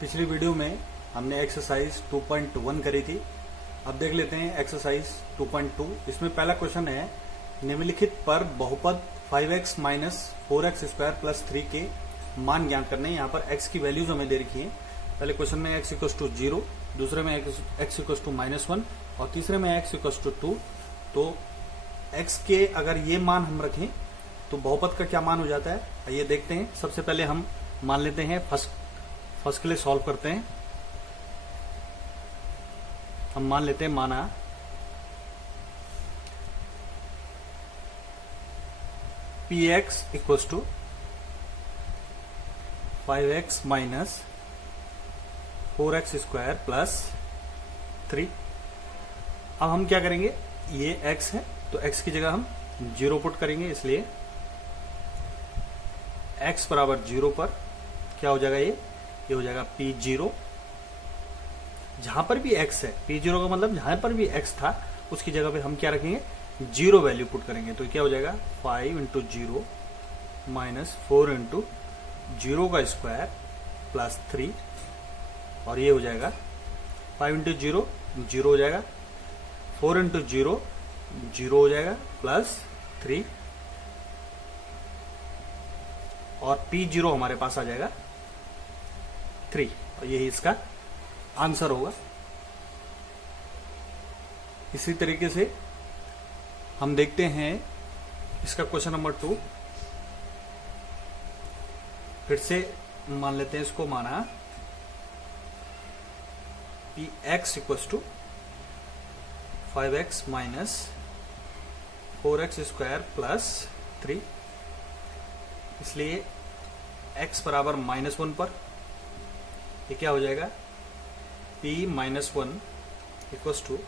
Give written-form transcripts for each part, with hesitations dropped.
पिछली वीडियो में हमने एक्सरसाइज 2.1 करी थी। अब देख लेते हैं एक्सरसाइज 2.2। इसमें पहला क्वेश्चन है, निम्नलिखित पर बहुपद 5x minus 4x square plus 3 के मान ज्ञात करने। यहाँ पर x की वैल्यूज हमें दे रखी है। पहले क्वेश्चन में x इक्वल टू 0, दूसरे में x इक्वल टू -1 और तीसरे में x इक्वल टू 2। तो x के अगर ये मान हम रखें तो बहुपद का क्या मान हो जाता है, आइए देखते हैं। सबसे पहले हम मान लेते हैं, फर्स्ट के लिए सॉल्व करते हैं। हम मान लेते हैं, माना px equals to 5x minus 4x square plus 3। अब हम क्या करेंगे, ये x है तो x की जगह हम 0 पुट करेंगे, इसलिए x बराबर 0 पर क्या हो जाएगा, ये हो जाएगा p0। जहां पर भी x है, p0 का मतलब जहां पर भी x था उसकी जगह पे हम क्या रखेंगे, 0 वैल्यू पुट करेंगे। तो क्या हो जाएगा 5 इंटू 0 माइनस 4 इंटू 0 का स्क्वायर प्लस 3, और ये हो जाएगा 5 इंटू 0 0 हो जाएगा, 4 इंटू 0 0 हो जाएगा प्लस 3, और p0 हमारे पास आ जाएगा 3, और यही इसका आंसर होगा। इसी तरीके से हम देखते हैं इसका क्वेश्चन नंबर 2। फिर से मान लेते हैं इसको, माना कि x equals to 5x minus 4x square plus 3, इसलिए x बराबर -1 पर ये क्या हो जाएगा, p minus 1 equals to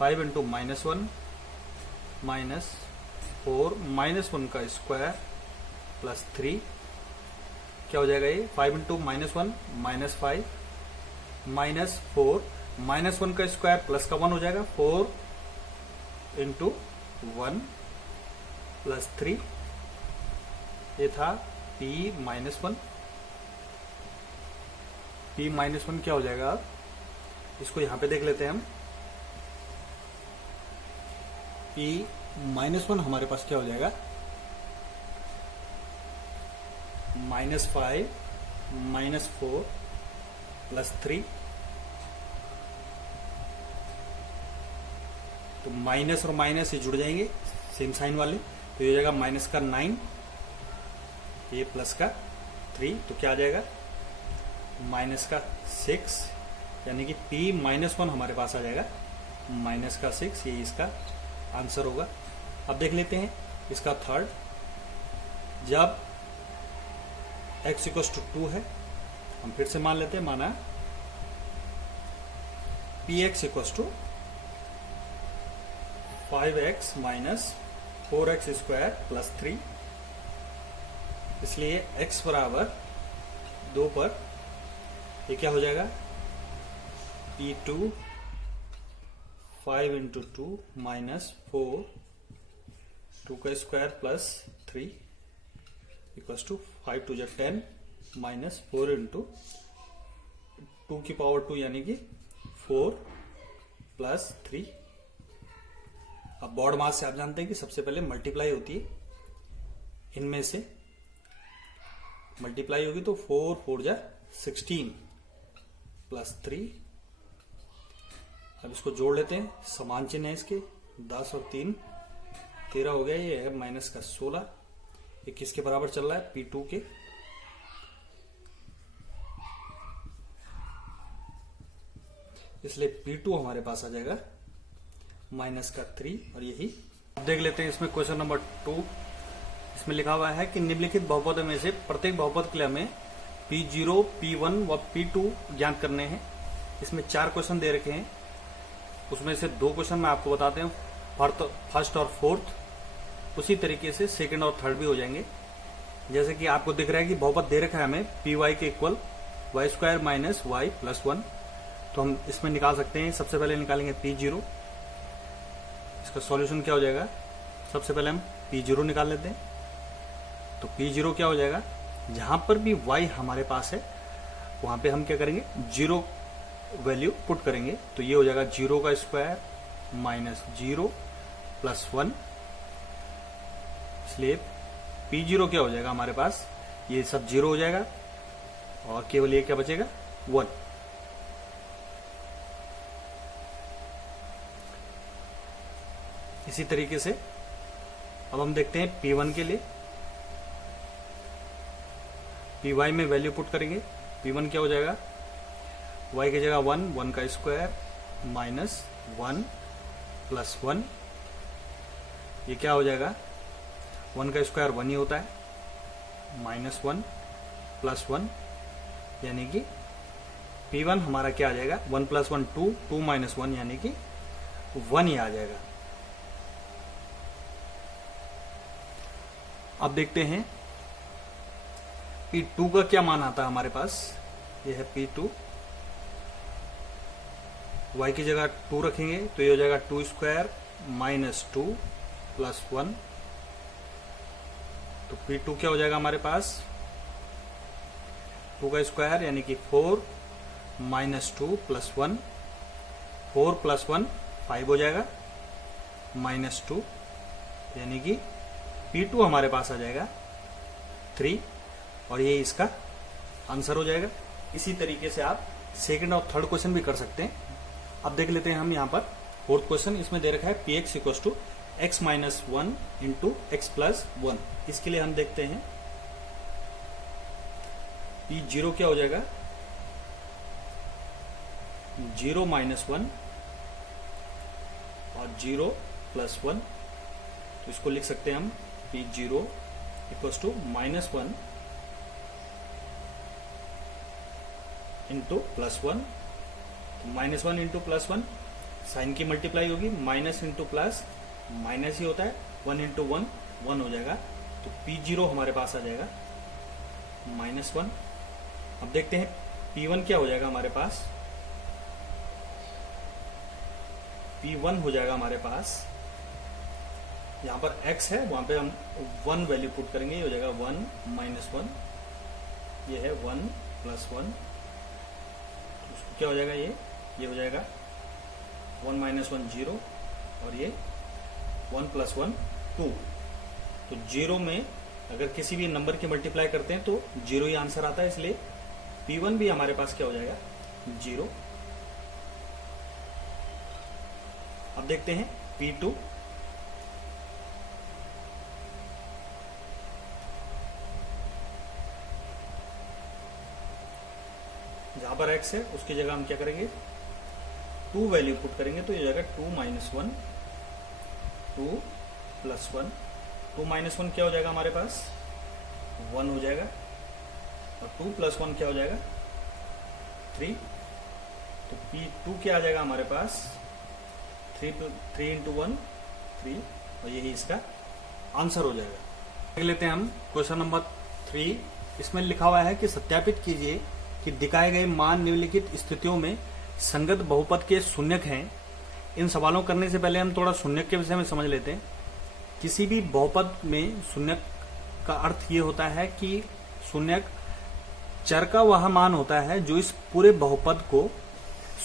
5 into -1 minus 4 -1 का स्क्वायर प्लस 3, क्या हो जाएगा ये 5 इंटू -1 माइनस 5 माइनस 4 -1 का स्क्वायर प्लस का 1 हो जाएगा, 4 इंटू 1 प्लस 3, ये था p -1। p -1 क्या हो जाएगा, अब इसको यहां पे देख लेते हैं हम। p -1 हमारे पास क्या हो जाएगा, -5 -4 प्लस 3, तो माइनस और माइनस ये जुड़ जाएंगे सेम साइन वाले, तो ये हो जाएगा माइनस का 9, ये प्लस का 3, तो क्या आ जाएगा माइनस का 6, यानी कि p -1 हमारे पास आ जाएगा माइनस का 6, ये इसका आंसर होगा। अब देख लेते हैं इसका थर्ड। जब x इक्वल टू 2 है, हम फिर से मान लेते हैं, माना px equal to 5x minus 4x square plus 3, इसलिए x बराबर 2 पर ये क्या हो जाएगा, p2 5 इंटू 2 माइनस 4 2 का square plus 3 equals to 5 to 10 minus 4 into 2 की पावर 2 यानी कि 4 प्लस 3। अब बॉड मास से आप जानते हैं कि सबसे पहले मल्टीप्लाई होती है, इनमें से मल्टीप्लाई होगी तो 4 4 जा 16 प्लस 3। अब इसको जोड़ लेते हैं, समान चिन्ह है इसके, 10 और 3 13 हो गया, ये है माइनस का 16, ये किसके बराबर चल रहा है, p2 के। इसलिए p2 हमारे पास आ जाएगा माइनस का 3, और यही। अब देख लेते हैं इसमें क्वेश्चन नंबर 2। इसमें लिखा हुआ है कि निम्नलिखित बहुपद में से प्रत्येक बहुपद के लिए हमें p0 p1 व p2 ज्ञात करने हैं। इसमें 4 क्वेश्चन दे रखे हैं, उसमें से 2 क्वेश्चन मैं आपको बताते हैं, फर्स्ट और फोर्थ। उसी तरीके से सेकंड और थर्ड भी हो जाएंगे। जैसे कि आपको दिख रहा है कि बहुपद दे रखा है हमें py के equal y square minus y plus 1, तो हम इसमें निकाल सकते हैं। सबसे पहले निकालेंगे p0, इसका सॉल्यूशन क्या हो जाएगा, सबसे पहले हम p0 निकाल लेते हैं। तो p0 क्या हो जाएगा, जहां पर भी y हमारे पास है वहां पे हम क्या करेंगे, जीरो वैल्यू पुट करेंगे। तो ये हो जाएगा 0 का स्क्वायर माइनस 0 प्लस 1, इसलिए P0 क्या हो जाएगा हमारे पास, ये सब 0 हो जाएगा और केवल ये क्या बचेगा 1। इसी तरीके से अब हम देखते हैं P1 के लिए। Py में वैल्यू पुट करेंगे। P1 क्या हो जाएगा, y की जगह 1, 1 का स्क्वायर माइनस 1 प्लस 1, ये क्या हो जाएगा, 1 का स्क्वायर 1 ही होता है, माइनस 1 प्लस 1, यानी कि P1 हमारा क्या आ जाएगा, 1 प्लस 1 2, 2 माइनस 1 यानी कि 1 ही आ जाएगा। अब देखते हैं P2 का क्या मान आता है हमारे पास, ये है P2, y की जगह 2 रखेंगे तो ये हो जाएगा 2 स्क्वायर माइनस 2 प्लस 1, तो P2 क्या हो जाएगा हमारे पास, 2 का स्क्वायर यानी कि 4 माइनस 2 प्लस 1, 4 प्लस 1 5 हो जाएगा, माइनस 2 यानी कि P2 हमारे पास आ जाएगा 3, और ये इसका आंसर हो जाएगा। इसी तरीके से आप सेकंड और थर्ड क्वेश्चन भी कर सकते हैं। अब देख लेते हैं हम यहाँ पर फोर्थ क्वेश्चन, इसमें दे रखा है Px equal to x minus 1 into x plus 1। इसके लिए हम देखते हैं P0 क्या हो जाएगा, 0 माइनस 1 और 0 प्लस 1, तो इसको लिख सकते हैं हम P0 equal to minus 1 into plus 1, minus 1 into plus 1 sign की मल्टीप्लाई होगी, माइनस इंटू प्लस माइनस ही होता है, 1 इंटू 1 1 हो जाएगा, तो P0 हमारे पास आ जाएगा माइनस 1। अब देखते हैं P1 क्या हो जाएगा हमारे पास, P1 हो जाएगा हमारे पास, यहाँ पर x है वहां पे हम 1 वैल्यू पुट करेंगे, ये हो जाएगा 1 माइनस 1, ये है 1 प्लस 1, क्या हो जाएगा, ये हो जाएगा 1 माइनस 1 0 और ये 1 प्लस 1 2। तो 0 में अगर किसी भी नंबर की मल्टीप्लाई करते हैं तो 0 ही आंसर आता है, इसलिए P1 भी हमारे पास क्या हो जाएगा 0। अब देखते हैं P2, जहां पर x है उसकी जगह हम क्या करेंगे 2 वैल्यू पुट करेंगे, तो ये हो जाएगा 2 माइनस 1 2 प्लस 1, 2 माइनस 1 क्या हो जाएगा हमारे पास 1 हो जाएगा, और 2 प्लस 1 क्या हो जाएगा 3, तो P2 क्या आ जाएगा हमारे पास 3 इंटू 1 3, और यही इसका आंसर हो जाएगा। देख लेते हैं हम क्वेश्चन नंबर 3, इसमें लिखा हुआ है कि सत्यापित कीजिए कि दिखाए गए मान निम्नलिखित स्थितियों में संगत बहुपद के शून्यक हैं। इन सवालों करने से पहले हम थोड़ा शून्यक के विषय में समझ लेते हैं। किसी भी बहुपद में शून्यक का अर्थ ये होता है कि शून्यक चर का वह मान होता है जो इस पूरे बहुपद को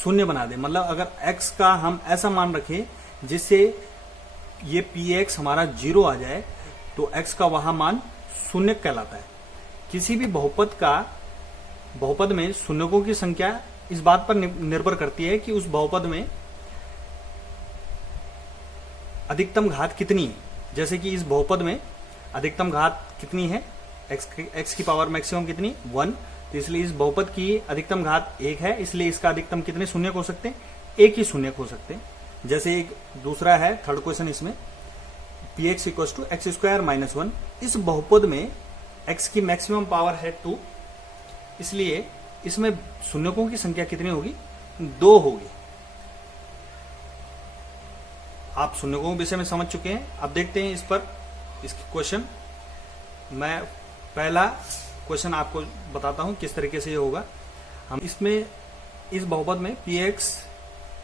शून्य बना दे। मतलब अगर x का हम ऐसा मान रखें जिससे ये Px हमारा 0 आ जाए तो x का वह मान शून्यक कहलाता है। किसी भी बहुपद में शून्यकों की संख्या इस बात पर निर्भर करती है कि उस बहुपद में अधिकतम घात कितनी है। जैसे कि इस बहुपद में अधिकतम घात कितनी है, x की पावर मैक्सिमम कितनी 1, तो इसलिए इस बहुपद की अधिकतम घात 1 है, इसलिए इसका अधिकतम कितने शून्यक हो सकते हैं, 1 ही शून्यक हो सकते हैं। जैसे एक दूसरा है थर्ड क्वेश्चन, इसमें Px equal to x square minus 1। इस बहुपद में x की मैक्सिमम पावर है 2, इसलिए इसमें शून्यकों की संख्या कितनी होगी 2 होगी। आप शून्यकों के विषय में समझ चुके हैं। अब देखते हैं इस पर इसकी क्वेश्चन। मैं पहला क्वेश्चन आपको बताता हूं किस तरीके से ये होगा। हम इसमें इस बहुपद में Px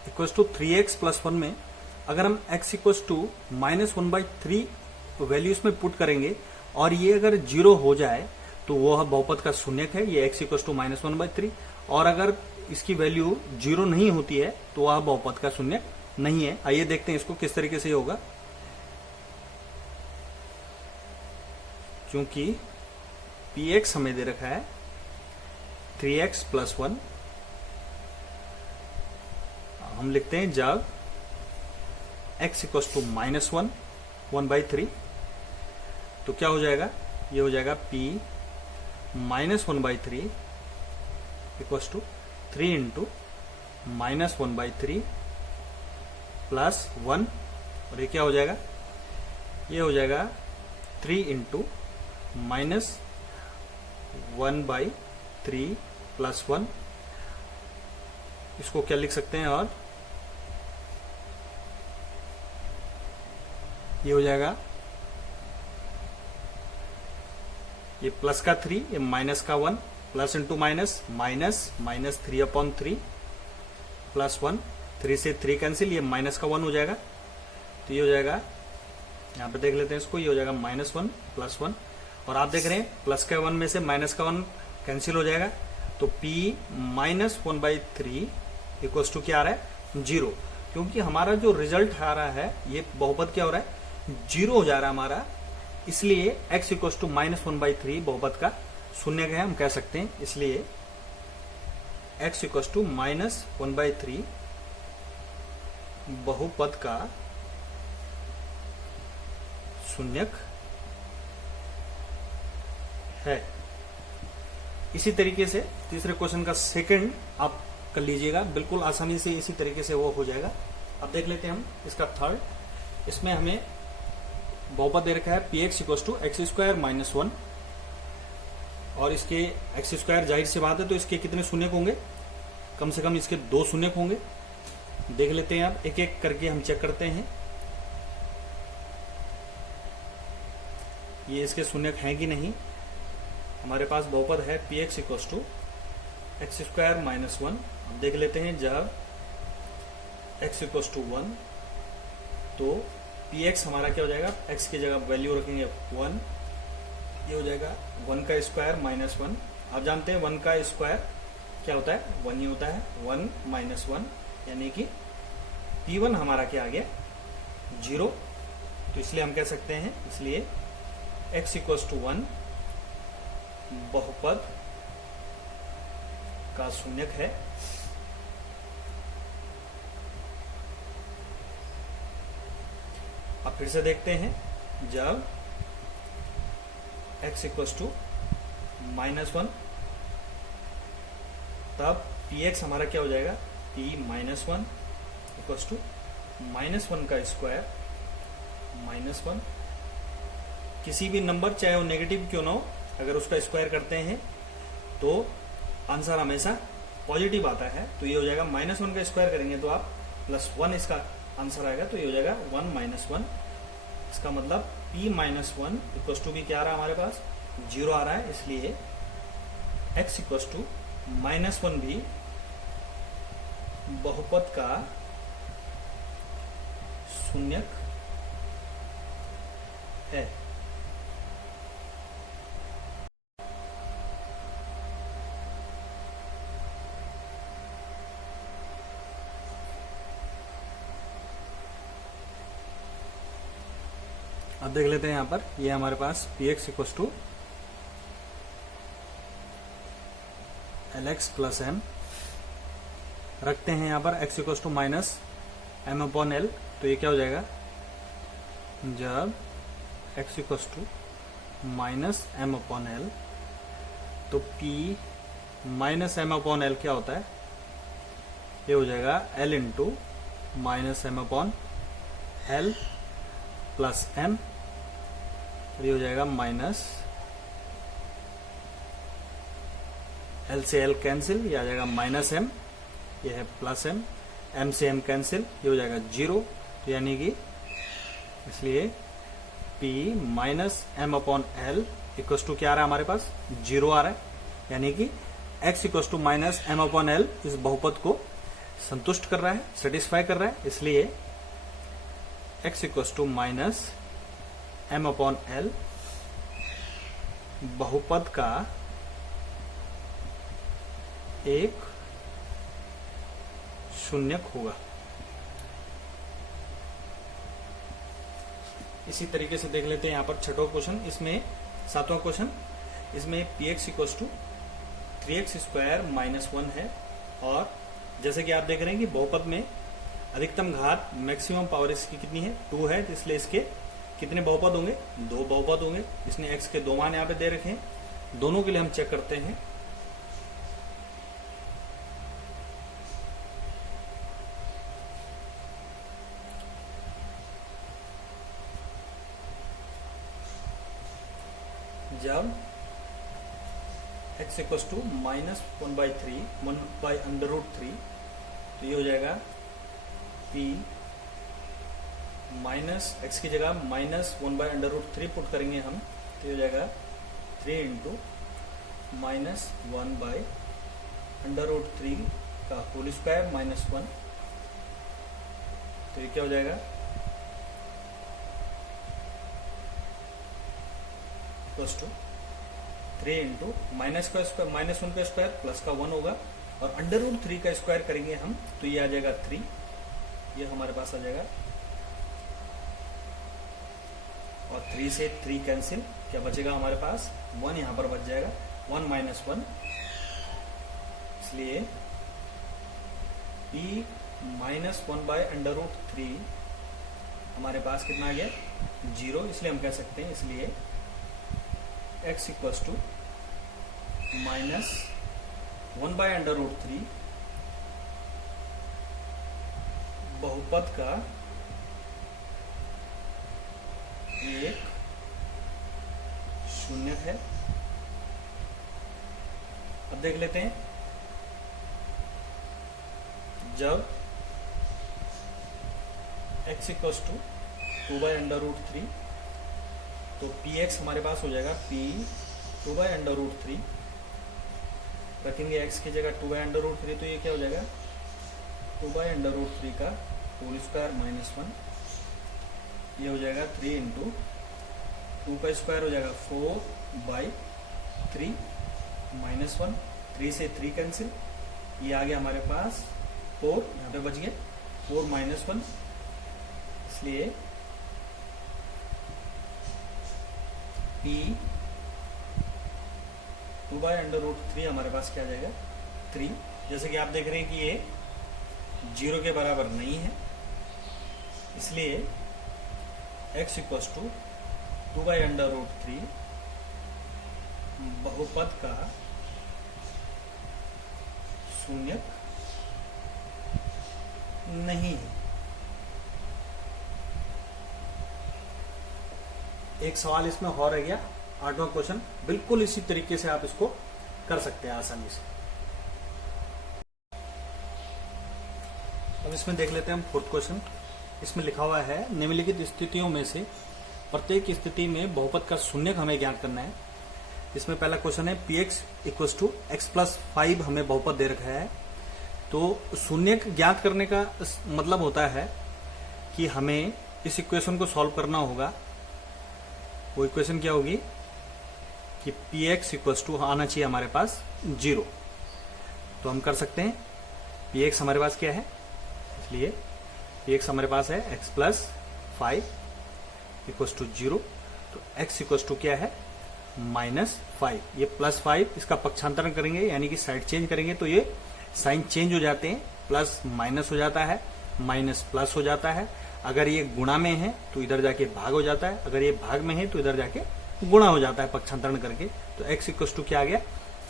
equal to 3x plus 1 में अगर हम x equal to minus 1/3 value इसमें पुट करेंगे और ये अगर 0 हो जाए तो वो बहुपद का शून्यक है, ये x इक्वल टू -1/3। और अगर इसकी वैल्यू 0 नहीं होती है तो वह बहुपद का शून्यक नहीं है। आइए देखते हैं इसको किस तरीके से होगा। क्योंकि px हमें दे रखा है 3x + 1, हम लिखते हैं जब x इक्वल टू -1/3, तो क्या हो जाएगा, ये हो जाएगा p -1/3 इक्वल टू 3 × -1/3 प्लस 1, और ये क्या हो जाएगा, ये हो जाएगा 3 × -1/3 प्लस 1। इसको क्या लिख सकते हैं, और ये हो जाएगा, ये प्लस का 3, ये माइनस का 1, plus into minus, minus 3/3 plus 1, 3 से 3 कैंसिल, ये माइनस का 1 हो जाएगा। तो ये हो जाएगा, यहाँ पे देख लेते हैं इसको, ये हो जाएगा -1 प्लस 1, और आप देख रहे हैं प्लस का 1 में से माइनस का 1 कैंसिल हो जाएगा। तो p -1/3 इक्वल्स टू क्या आ रहा है, 0। क्योंकि हमारा जो रिजल्ट आ रहा है, ये बहुपद क्या हो रहा है, 0 हो जा रहा है हमारा, इसलिए x इक्वल्स टू -1/3 बहुपद का शून्यक है, हम कह सकते हैं। इसलिए x इक्वल्स टू -1/3 बहुपद का शून्यक है। इसी तरीके से तीसरे क्वेश्चन का सेकंड आप कर लीजिएगा, बिल्कुल आसानी से इसी तरीके से वो हो जाएगा। अब देख लेते हैं हम इसका थर्ड। इसमें हमें बहुपद दे रखा है px इक्वल टू x² - 1, और इसके x², जाहिर सी बात है, तो इसके कितने शून्यक होंगे, कम से कम इसके 2 शून्यक होंगे। देख लेते हैं, आप एक एक करके हम चेक करते हैं ये इसके शून्यक हैं कि नहीं। हमारे पास बहुपद है px इक्वल टू x² - 1। हम देख लेते हैं, जब x इक्वल टू 1 तो px हमारा क्या हो जाएगा, x की जगह वैल्यू रखेंगे 1, ये हो जाएगा 1 का स्क्वायर -1। आप जानते हैं 1 का स्क्वायर क्या होता है, 1 ही होता है, 1 - 1, यानी कि p1 हमारा क्या आ गया, 0। तो इसलिए हम कह सकते हैं, इसलिए x इक्वल टू 1 बहुपद का शून्यक है। अब फिर से देखते हैं, जब x इक्वल टू -1 तब px हमारा क्या हो जाएगा, p -1 इक्वल टू -1 का स्क्वायर -1। किसी भी नंबर, चाहे वो नेगेटिव क्यों ना हो, अगर उसका स्क्वायर करते हैं तो आंसर हमेशा पॉजिटिव आता है। तो ये हो जाएगा -1 का स्क्वायर करेंगे तो आप +1 इसका आंसर आएगा, तो ये हो जाएगा 1 - 1। इसका मतलब p -1 इक्वल टू भी क्या आ रहा है हमारे पास, 0 आ रहा है। इसलिए x इक्वल टू -1 भी बहुपद का शून्यक है। अब देख लेते हैं, यहाँ पर ये हमारे पास px equal to lx + m रखते हैं। यहाँ पर x इक्वल टू -m/l, तो ये क्या हो जाएगा, जब x इक्वल टू -m/l तो p -m/l क्या होता है, ये हो जाएगा l into -m/l plus m, ये हो जाएगा माइनस, l से l कैंसिल, ये आ जाएगा -m, ये है +m, m से m कैंसिल, ये हो जाएगा 0। तो यानी कि इसलिए p -m/l इक्वल टू क्या आ रहा है हमारे पास, 0 आ रहा है। यानी कि x इक्वल टू -m/l इस बहुपद को संतुष्ट कर रहा है, सेटिस्फाई कर रहा है। इसलिए x इक्वल टू -m/l बहुपद का एक शून्यक होगा। इसी तरीके से देख लेते हैं यहाँ पर छठा क्वेश्चन, इसमें सातवां क्वेश्चन, इसमें P x equals to 3x square minus 1 है। और जैसे कि आप देख रहे हैं कि बहुपद में अधिकतम घात मैक्सिमम पावर इसकी कितनी है 2 है, तो इसलिए इसके कितने बहुपद होंगे 2 बहुपद होंगे। इसने x के 2 मान यहाँ पे दे रखे हैं, दोनों के लिए हम चेक करते हैं। जब x इक्वस टू माइनस 1/3 1/√3, तो ये हो जाएगा p माइनस x की जगह माइनस 1/√3 पुट करेंगे हम, तो ये हो जाएगा 3 इंटू माइनस 1/√3 का होल स्क्वायर माइनस 1, तो ये क्या हो जाएगा इक्वस टू 3 इंटू माइनस का स्क्वायर माइनस 1 का स्क्वायर प्लस का 1 होगा, और √3 का स्क्वायर करेंगे हम, तो ये आ जाएगा 3, ये हमारे पास आ जाएगा, और 3 से 3 कैंसिल, क्या बचेगा हमारे पास 1 यहां पर बच जाएगा, 1 माइनस 1, इसलिए p माइनस 1/√3 हमारे पास कितना आ गया 0, इसलिए हम कह सकते हैं, इसलिए x इक्वस टू माइनस 1/√3 बहुपद का एक शून्यक है। अब देख लेते हैं, जब x इक्वस टू 2/√3, तो px हमारे पास हो जाएगा p 2/√3, रखेंगे x की जगह 2/√3, तो ये क्या हो जाएगा 2/√3 का होल स्क्वायर माइनस 1, ये हो जाएगा 3 इंटू 2 का स्क्वायर हो जाएगा 4/3 माइनस 1, 3 से 3 कैंसिल, ये आ गया हमारे पास 4, यहाँ पे बच गए 4 माइनस 1, इसलिए p 2/√3 हमारे पास क्या आ जाएगा 3। जैसे कि आप देख रहे हैं कि ये 0 के बराबर नहीं है, इसलिए x इक्वस टू 2/√3 बहुपद का शून्यक नहीं है। एक सवाल इसमें और रह गया, 8वां क्वेश्चन, बिल्कुल इसी तरीके से आप इसको कर सकते हैं आसानी से। अब इसमें देख लेते हैं हम 4th क्वेश्चन, इसमें लिखा हुआ है निम्नलिखित स्थितियों में से प्रत्येक स्थिति में बहुपद का शून्यक हमें ज्ञात करना है। इसमें पहला क्वेश्चन है px equals to x plus 5 हमें बहुपद दे रखा है। तो शून्यक ज्ञात करने का मतलब होता है कि हमें इस इक्वेशन को सॉल्व करना होगा। वो इक्वेशन क्या होगी कि px इक्वस टू आना चाहिए हमारे पास 0, तो हम कर सकते हैं। px हमारे पास क्या है, इसलिए px हमारे पास है x प्लस 5 इक्वस टू 0, तो x इक्वस टू क्या है -5, ये +5, इसका पक्षांतरण करेंगे यानी कि साइड चेंज करेंगे तो ये साइन चेंज हो जाते हैं, प्लस माइनस हो जाता है, माइनस प्लस हो जाता है। अगर ये गुणा में है तो इधर जाके भाग हो जाता है, अगर ये भाग में है तो इधर जाके गुणा हो जाता है पक्षांतरण करके। तो x इक्वल टू क्या आ गया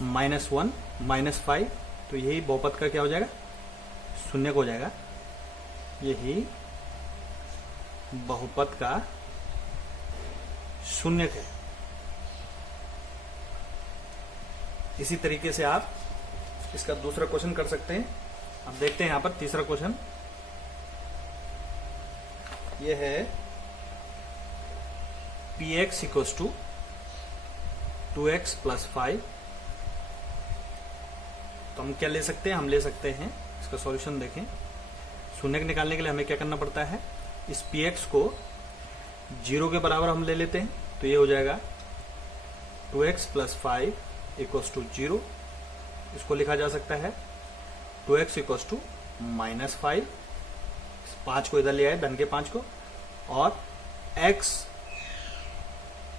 -1 -5, तो यही बहुपद का क्या हो जाएगा शून्यक हो जाएगा। यही बहुपद का शून्यक है। इसी तरीके से आप इसका दूसरा क्वेश्चन कर सकते हैं। अब देखते हैं यहां पर तीसरा क्वेश्चन, ये है px equals to 2x plus 5। तो हम क्या ले सकते हैं, हम ले सकते हैं इसका सॉल्यूशन देखें। शून्यक निकालने के लिए हमें क्या करना पड़ता है, इस px को 0 के बराबर हम ले लेते हैं, तो ये हो जाएगा 2x प्लस 5 इक्वल्स टू 0। इसको लिखा जा सकता है 2x इक्वल्स टू -5, 5 को इधर ले आए, धन के 5 को, और x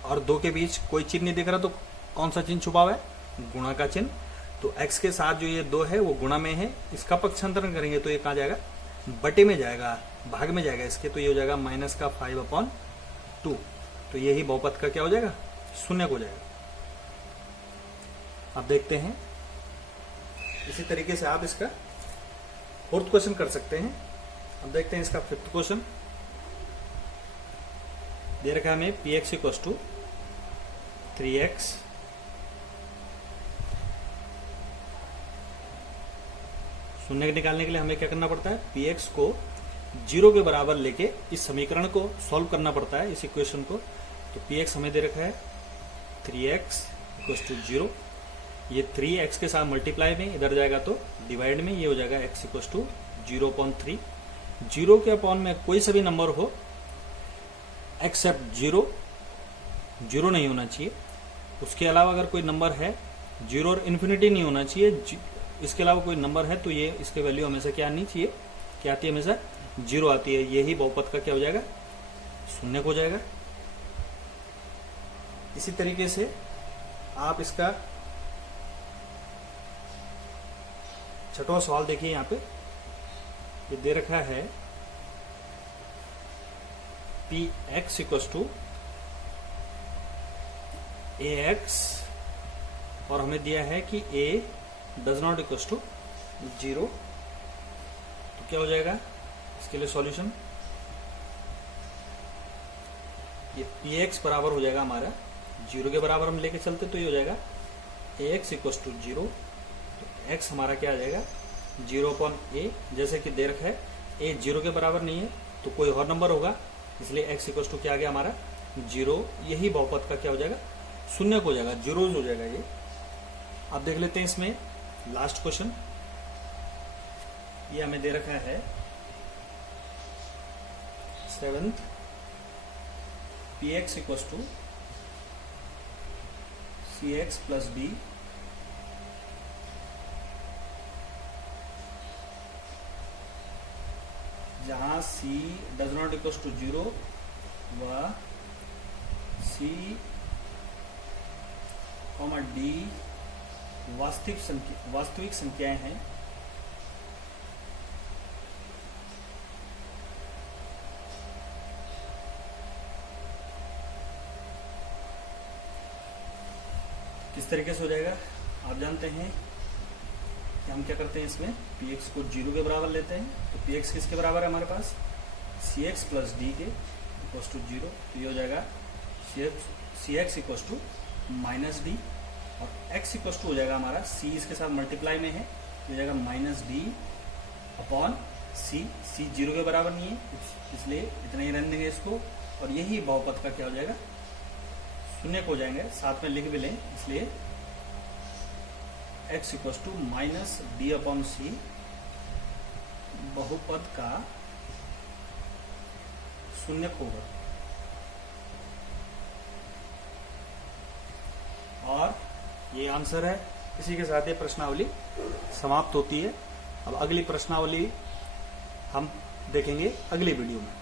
और 2 के बीच कोई चिन्ह नहीं दिख रहा, तो कौन सा चिन्ह छुपा हुआ है? गुणा का चिन्ह। तो x के साथ जो ये 2 है वो गुणा में है, इसका पक्षांतरण करेंगे तो ये कहाँ जाएगा? बटे में जाएगा, भाग में जाएगा इसके, तो ये हो जाएगा -5/2। तो यही बहुपद का क्या हो जाएगा? शून्य हो जाएगा। अब देखते हैं, इसी तरीके से आप इसका 4th क्वेश्चन कर सकते हैं। अब देखते हैं इसका 5th क्वेश्चन। दे रखा है हमें px इक्वल्स टू 3x शून्य निकालने के लिए हमें क्या करना पड़ता है? px को 0 के बराबर लेके इस समीकरण को सॉल्व करना पड़ता है, इस इक्वेशन को। तो px हमें दे रखा है 3x इक्वल्स टू 0। ये 3x के साथ मल्टीप्लाई में इधर जाएगा तो डिवाइड में, ये हो जाएगा x इक्वल्स टू 0.3। 0 के अपॉन में कोई सा भी नंबर हो एक्सेप्ट 0, 0 नहीं होना चाहिए। उसके अलावा अगर कोई नंबर है 0 और इन्फिनिटी नहीं होना चाहिए, इसके अलावा कोई नंबर है तो ये इसके वैल्यू हमेशा क्या आनी चाहिए? क्या आती है? हमेशा 0 आती है। यही बहुपद का क्या हो जाएगा? शून्य हो जाएगा। इसी तरीके से आप इसका 6वां सवाल देखिए, यहां पे ये दे रखा है px इक्वल्स टू ax और हमें दिया है कि a does not equals to 0। तो क्या हो जाएगा इसके लिए सॉल्यूशन? ये px बराबर हो जाएगा हमारा 0 के बराबर हम लेके चलते तो ये हो जाएगा ax इक्वल्स टू 0। तो x हमारा क्या आ जाएगा? 0/a, जैसे कि दे रखा है a 0 के बराबर नहीं है तो कोई और नंबर होगा, इसलिए x इक्वल्स टू क्या आ गया हमारा? 0। यही बहुपद का क्या हो जाएगा? शून्य हो जाएगा, जीरोज हो जाएगा ये। अब देख लेते हैं इसमें लास्ट क्वेश्चन। ये हमें दे रखा है 7th px equals to cx plus b जहां c does not equals to 0 व c, d वास्तविक संख्याएं हैं। किस तरीके से हो जाएगा आप जानते हैं कि हम क्या करते हैं, इसमें px को 0 के बराबर लेते हैं। तो px किसके बराबर है हमारे पास? cx प्लस d के इक्वल्स टू 0। तो ये हो जाएगा cx equals to minus D और x इक्वल्स टू हो जाएगा हमारा c इसके साथ मल्टीप्लाई में है, तो हो जाएगा -d अपॉन c। c 0 के बराबर नहीं है इसलिए इतना ही रहने देंगे इसको, और यही बहुपद का क्या हो जाएगा? शून्य हो जाएंगे। साथ में लिख भी लें, इसलिए x equals to -d upon c बहुपद का शून्य होगा। और ये आंसर है। इसी के साथ ये प्रश्नावली समाप्त होती है। अब अगली प्रश्नावली हम देखेंगे अगली वीडियो में।